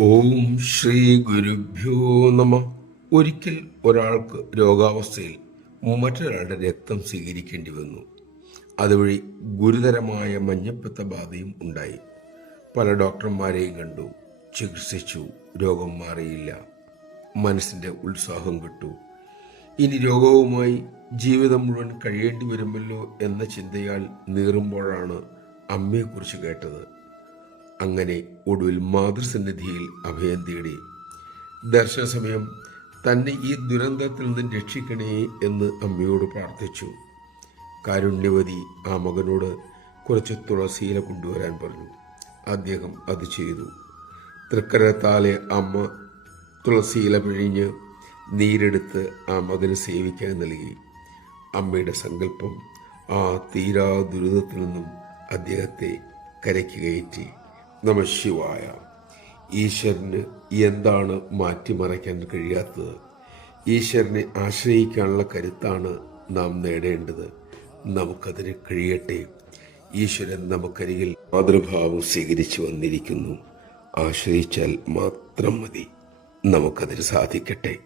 ഓം ശ്രീ ഗുരുഭ്യോ നമ. ഒരിക്കൽ ഒരാൾക്ക് രോഗാവസ്ഥയിൽ മറ്റൊരാളുടെ രക്തം സ്വീകരിക്കേണ്ടി വന്നു. അതുവഴി ഗുരുതരമായ മഞ്ഞപ്പിത്ത ബാധയും ഉണ്ടായി. പല ഡോക്ടർമാരെയും കണ്ടു, ചികിത്സിച്ചു, രോഗം മാറിയില്ല. മനസ്സിന്റെ ഉത്സാഹം കിട്ടു. ഇനി രോഗവുമായി ജീവിതം മുഴുവൻ കഴിയേണ്ടി വരുമല്ലോ എന്ന ചിന്തയാൽ നീറുമ്പോഴാണ് അമ്മയെക്കുറിച്ച് കേട്ടത്. അങ്ങനെ ഒടുവിൽ മാതൃസന്നിധിയിൽ അഭയം തേടി. ദർശന സമയം തന്നെ ഈ ദുരന്തത്തിൽ നിന്ന് രക്ഷിക്കണേ എന്ന് അമ്മയോട് പ്രാർത്ഥിച്ചു. കാരുണ്യവതി ആ മകനോട് കുറച്ച് തുളസിയില കൊണ്ടുവരാൻ പറഞ്ഞു. അദ്ദേഹം അത് ചെയ്തു. തൃക്കരത്താലെ അമ്മ തുളസിയില പിഴിഞ്ഞ് നീരെടുത്ത് ആ മകന് സേവിക്കാൻ നൽകി. അമ്മയുടെ സങ്കല്പം ആ തീരാ ദുരിതത്തിൽ നിന്നും അദ്ദേഹത്തെ കരയ്ക്ക് കയറ്റി. നമഃശിവായ. ഈശ്വരന് എന്താണ് മാറ്റിമറയ്ക്കാൻ കഴിയാത്തത്? ഈശ്വരനെ ആശ്രയിക്കാനുള്ള കരുത്താണ് നാം നേടേണ്ടത്. നമുക്കതിന് കഴിയട്ടെ. ഈശ്വരൻ നമുക്കരികിൽ മാതൃഭാവം സ്വീകരിച്ചു വന്നിരിക്കുന്നു. ആശ്രയിച്ചാൽ മാത്രം മതി. നമുക്കതിന് സാധിക്കട്ടെ.